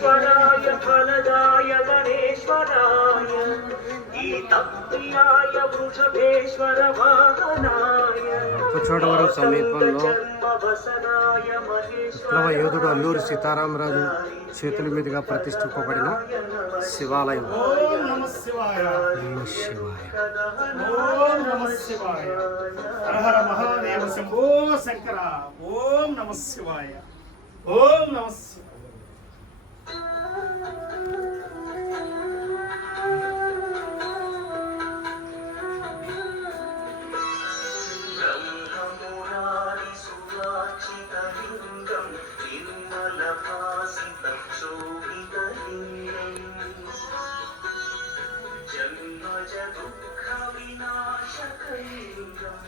विघ्नेश्वराय फलदाय गणेश्वराय गीतप्रियाय वृषभेश्वर वाहनाय చోడవరం సమీపంలో విప్లవ యోధుడు అల్లూరి సీతారామరాజు చేతుల మీదుగా ప్రతిష్ఠింపబడిన శివాలయం. ఓం నమః శివాయ. నమః శివాయ. ఓం నమః శివాయ. హర హర మహాదేవ శంభో శంకర. ఓం నమః శివాయ. ఓం నమః శివాయ. జన్మజ దుఃఖ వినాశకలింగం